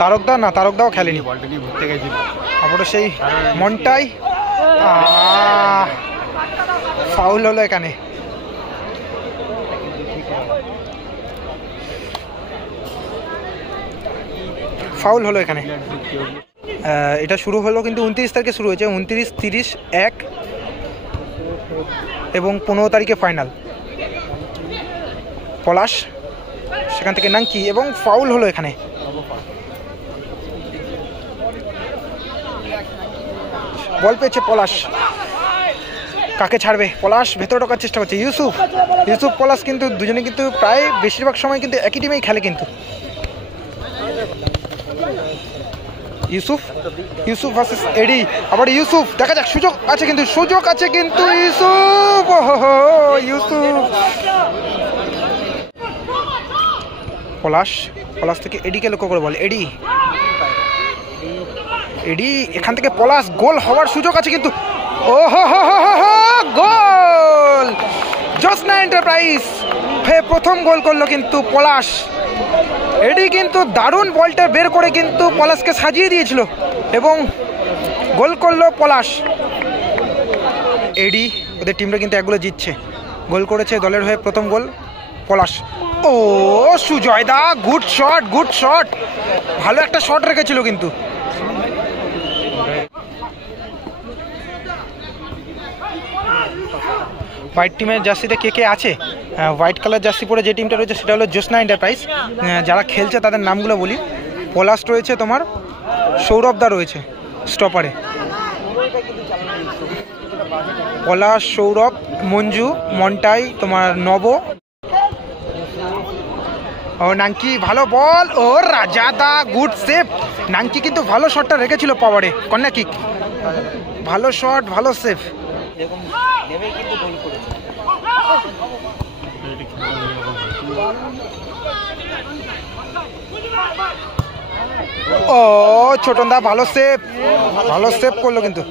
তারকদা না, তারকদাও খেলেনি, বলটা নিয়ে ঘুরতে গেছিল। আবার সেই মন্টাই ফাউল হলো এখানে। ফাউল হলো এখানে। এটা শুরু হলো কিন্তু 29 তারিখে শুরু হয়েছে, 29, 30, 1 এবং 15 তারিখে ফাইনাল। পলাশ, সেখান থেকে নাঙ্কি এবং ফাউল হলো এখানে। বল পেয়েছে পলাশ, কাকে ছাড়বে? পলাশ ভেতরে ঢোকার চেষ্টা করছে, ইউসুফ, পলাশ কিন্তু দুজনে কিন্তু প্রায় বেশিরভাগ সময় কিন্তু একই টিমেই খেলে কিন্তু। ইউসুফ ভার্সেস এডি, আবার ইউসুফ, দেখা যাক, সুযোগ আছে কিন্তু, ইউসুফ। পলাশ থেকে এডিকে লক্ষ্য করে বল, এডি এখান থেকে পলাশ, গোল হওয়ার সুযোগ আছে কিন্তু, গোল! জোসনা এন্টারপ্রাইজ প্রথম গোল করলো কিন্তু পলাশ। এডি কিন্তু দারুণ বলটা বের করে কিন্তু পলাশকে সাজিয়ে দিয়েছিল এবং গোল করলো পলাশ। এডি, ওদের টিমটা কিন্তু একগুলো জিতছে, গোল করেছে দলের হয়ে প্রথম গোল পলাশ। সুজয় দা, গুড শট, ভালো একটা শট রেখেছিল কিন্তু। হোয়াইট টিমের জার্সিতে কে আছে? হোয়াইট কালার জার্সি পরে যে টিমটা রয়েছে সেটা হলো জোসনা এন্টারপ্রাইজ। যারা খেলছে তাদের নামগুলো বলি, পলাশ রয়েছে, তোমার সৌরভ দা রয়েছে স্টপারে, পলাশ, সৌরভ, মঞ্জু, মন্টাই, তোমার নব, নাঙ্কি, ভালো বল, রাজাদা, গুড সেভ। নাঙ্কি কিন্তু ভালো শটটা রেখেছিল পাওয়ারে, কর্নার কিক, ভালো শট, ভালো সেভ। ছোটনদা ভালো সেভ করলো কিন্তু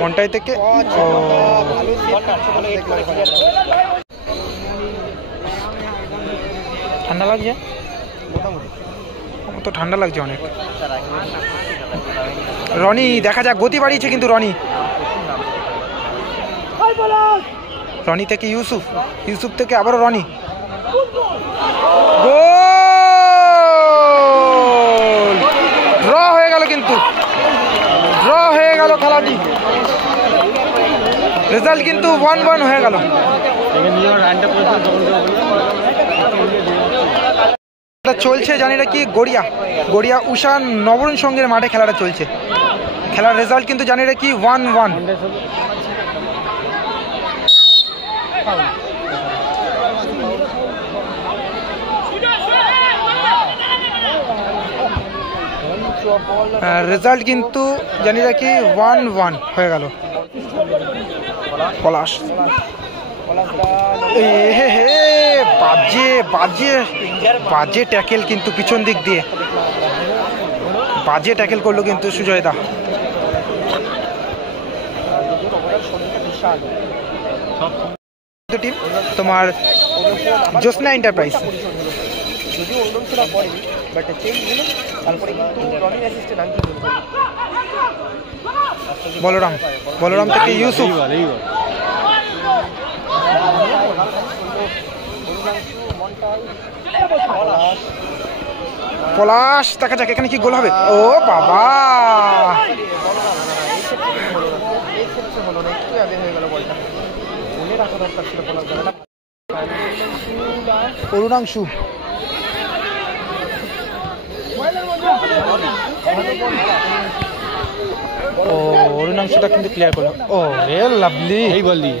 মন্টাই থেকে। ঠান্ডা লাগছে, তো ঠান্ডা লাগছে অনেক। রনি, দেখা যাক, গতি বাড়িয়েছে কিন্তু রনি থেকে ইউসুফ থেকে আবারও রনি, গোল! ড্র হয়ে গেল কিন্তু, খেলাটি, রেজাল্ট কিন্তু 1-1 হয়ে গেল। চলছে জানি না কি, গড়িয়া উষা নবরণ সঙ্গের মাঠে খেলাটা চলছে, খেলার রেজাল্ট কিন্তু জানি না কি 1-1। রেজাল্ট কিন্তু জানি না কি 1-1 হয়ে গেল। পলাশ, বাজে ট্যাকেল কিন্তু, পিছন দিক দিয়ে বাজে ট্যাকেল করলো কিন্তু সুজয় দা। টিম তোমার জোসনা এন্টারপ্রাইজ, বলরাম থেকে ইউসুফ, পলাশ, দেখা যাক এখানে কি গোল হবে। বাবা, অরুণাংশু, অরুণাংশুটা কিন্তু ক্লিয়ার করলো। লাভলি, এই বল দিয়ে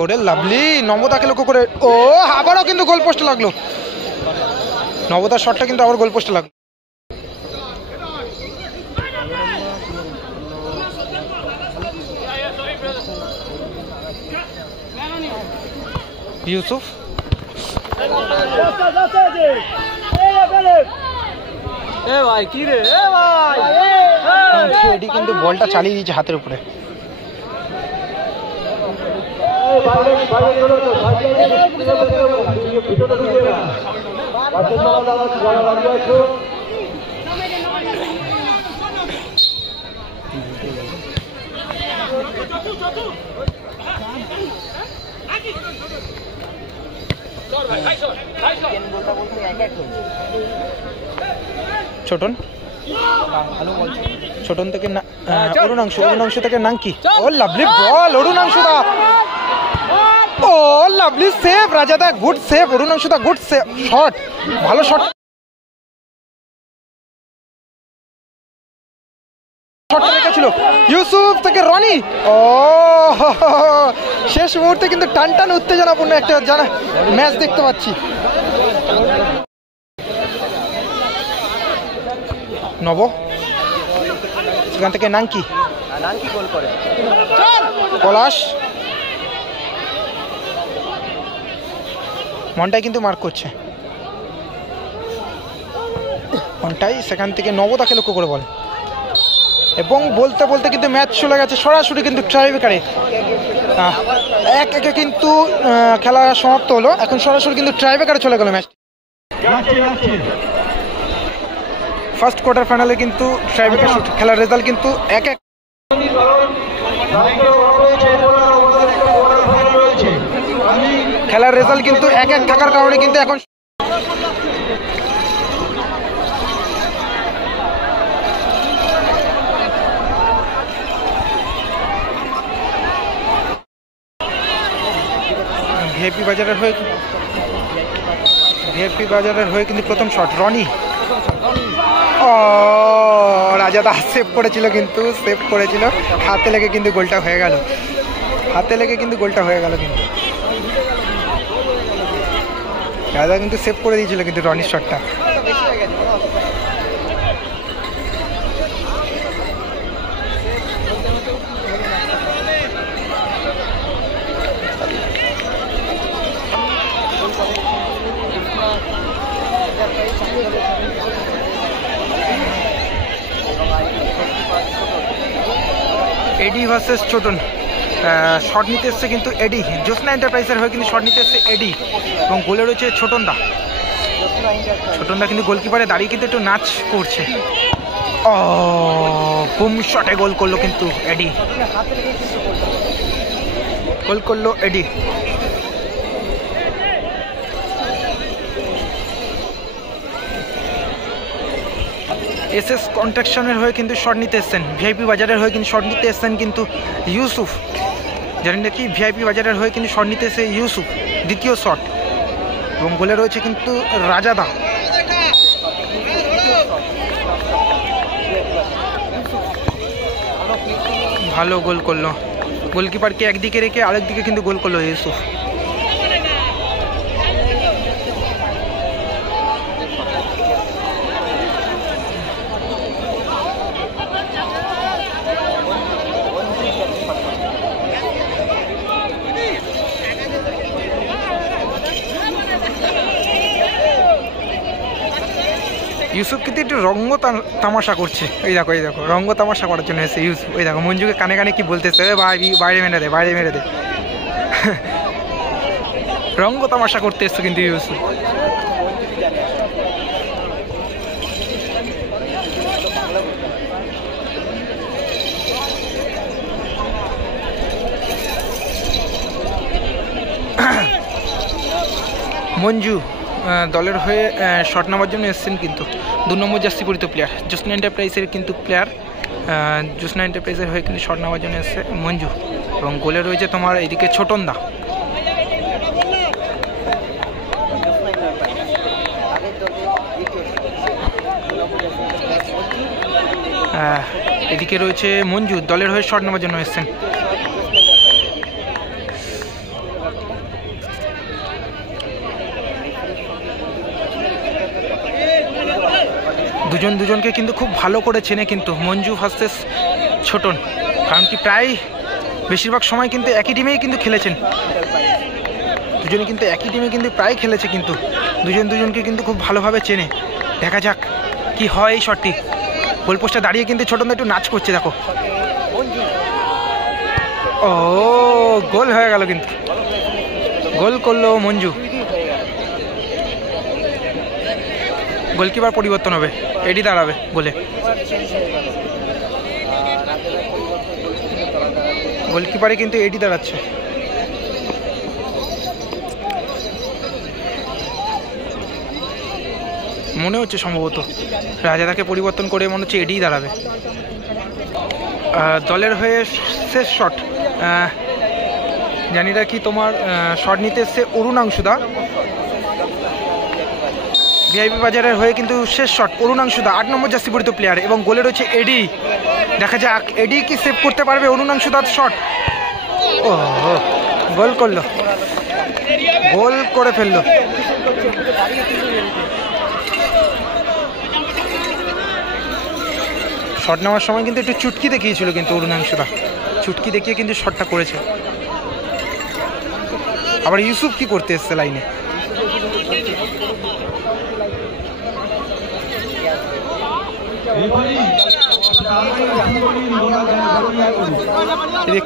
ওরে লাভলি, নবতাকে লক্ষ্য করে, আবারও কিন্তু গোল পোস্টে লাগলো, নবতার শটটা কিন্তু আবার গোল পোস্টে লাগলো। ইউসুফ, এডি কিন্তু বলটা চালিয়ে দিয়েছে হাতের উপরে। ছোটন ছোটন থেকে অরুণাংশু থেকে নাঙ্কি। ও লাভলি বল অরুণাংশু দা, ও লাভলি সেভ রাজা দা, গুড সেভ অরুণাংশু দা, গুড সেভ শট, ভালো শট রেখেছিল ইউসুফ থেকে রনি। ও শেষ মুহূর্তে কিন্তু টান টান উত্তেজনাপূর্ণ একটা জানা ম্যাচ দেখতে পাচ্ছি। নব সেখান থেকে নাঙ্কি গোল করে, পলাশ মনটাই কিন্তু মার্ক করছে, মনটাই সেখান থেকে নব তাকে লক্ষ্য করে বল, এবং বলতে বলতে কিন্তু ম্যাচ চলে গেছে সরাসরি কিন্তু ট্রাইব্রেকারে। 1-1 কিন্তু খেলা সমাপ্ত হলো, এখন সরাসরি কিন্তু ট্রাইব্রেকারে চলে গেল ম্যাচ। ফার্স্ট কোয়ার্টার ফাইনালে কিন্তু ট্রাইব্রেকার খেলার রেজাল্ট কিন্তু 1-1। খেলার রেজাল্ট কিন্তু 1-1 থাকার কারণে কিন্তু এখন ভিআইপি বাজারের হয়ে কিন্তু প্রথম শট রনি। ও রাজাদা সেভ করেছিল, কিন্তু সেভ করেছিল, হাতে লেগে কিন্তু গোলটা হয়ে গেল, কিন্তু রাজা কিন্তু সেভ করে দিয়েছিল কিন্তু রনির শটটা। এডি ভার্সেস ছোটন, শট নিতে এসছে কিন্তু এডি, জ্যোৎস্না এন্টারপ্রাইজের হয়ে কিন্তু শট নিতে এসছে এডি, এবং গোলে রয়েছে ছোটনদা কিন্তু গোলকিপারে দাঁড়িয়ে কিন্তু একটু নাচ করছে। ও বুম শটে গোল করলো কিন্তু এডি, এসএস কন্ট্রাকশনের হয়ে কিন্তু শট নিতে এসছেন, ভিআইপি বাজারের হয়ে কিন্তু শট নিতে এসছেন কিন্তু ইউসুফ, জানেন নাকি ভিআইপি বাজারের হয়ে কিন্তু শট নিতে এসে ইউসুফ দ্বিতীয় শট, এবং গোলে রয়েছে কিন্তু রাজাদা। ভালো গোল করলো, গোলকিপারকে একদিকে রেখে আরেকদিকে কিন্তু গোল করলো ইউসুফ। ইউসুফ কিন্তু একটু রঙ্গ তামাশা করছে, এই দেখো রঙ্গ তামাশা করার জন্য এসে ইউসুফ, ওই দেখো মঞ্জুকে কানে কানে কি বলতেছে, বাইরে মেরে দে রঙ্গ তামাশা করতে এসছে কিন্তু ইউসুফ। মঞ্জু দলের হয়ে শট নেওয়ার জন্য এসছেন কিন্তু 2 নম্বর জার্সি পরিত প্লেয়ার, জ্যোৎস্না এন্টারপ্রাইজের কিন্তু প্লেয়ার, জ্যোৎস্না এন্টারপ্রাইজের হয়ে কিন্তু শট নেওয়ার জন্য এসছে মঞ্জু, এবং গোলে রয়েছে তোমার এদিকে ছোটনদা। এদিকে রয়েছে মঞ্জু দলের হয়ে শট নেওয়ার জন্য এসছেন। দুজনকে কিন্তু খুব ভালো করে চেনে কিন্তু মঞ্জু ভার্সেস ছোটন, কারণ কি প্রায় বেশিরভাগ সময় কিন্তু একই টিমেই কিন্তু খেলেছেন, দুজনে কিন্তু একই টিমে কিন্তু প্রায় খেলেছে কিন্তু দুজনকে কিন্তু খুব ভালোভাবে চেনে। দেখা যাক কি হয় এই শটটি। গোলপোস্টে দাঁড়িয়ে কিন্তু ছোটন একটু নাচ করছে, দেখো। ও গোল হয়ে গেল, কিন্তু গোল করলো মঞ্জু। গোলকিপার পরিবর্তন হবে, এডি দাঁড়াবে গোলে। গোলকিপারে কিন্তু এডি দাঁড়াচ্ছে। মনে হচ্ছে সম্ভবত রাজাদাকে পরিবর্তন করে মনে হচ্ছে এডিই দাঁড়াবে। দলের হয়ে শেষ শট, জানি না কি তোমার শট নিতে এসছে অরুণাংশুদা। ভিআইপি বাজারের হয়ে কিন্তু শেষ শট অরুণাংশুদা, 8 নম্বর জার্সি পরিহিত প্লেয়ার, এবং গোলে রয়েছে এডি। দেখা যাক এডি কি সেভ করতে পারবে অরুণাংশুদার শট। ও গোল করলো, গোল করে ফেললো। শট নেওয়ার সময় কিন্তু একটু চুটকি দেখিয়েছিল, কিন্তু অরুণাংশুদা চুটকি দেখিয়ে কিন্তু শটটা করেছে। আবার ইউসুফ কি করতে এসছে লাইনে?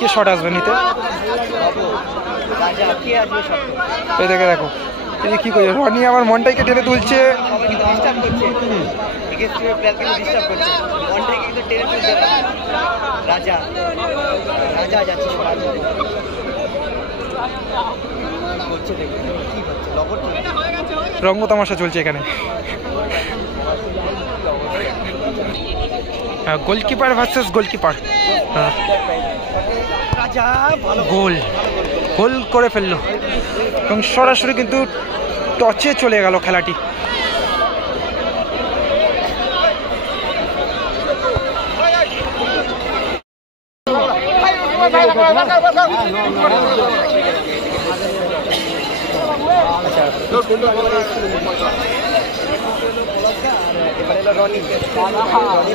কে শট আসবে নিতে? এই দেখে দেখো এই কি করে রনি আমার মনটাকে টেনে তুলছে। রঙ্গ তামাশা চলছে এখানে। Goalkeeper versus goalkeeper. Goal goal করে ফেললো এবং সরাসরি কিন্তু টচে চলে গেল খেলাটি।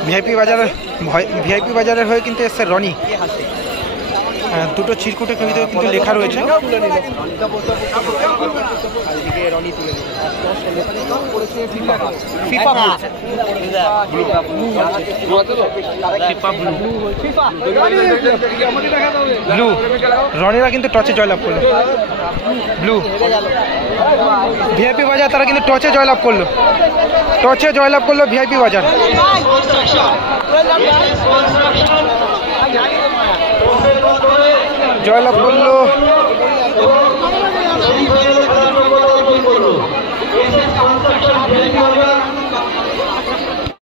ভিআইপি বাজারের হয়ে কিন্তু এসছে রনি। দুটো চিরকুটে কিন্তু লেখা রয়েছে। ব্লু রনিরা কিন্তু টচে জয়লাভ করলো। ব্লু ভিআইপি বাজার তারা কিন্তু টচে জয়লাভ করলো। ভিআইপি বাজার। জয়লাভ করলো।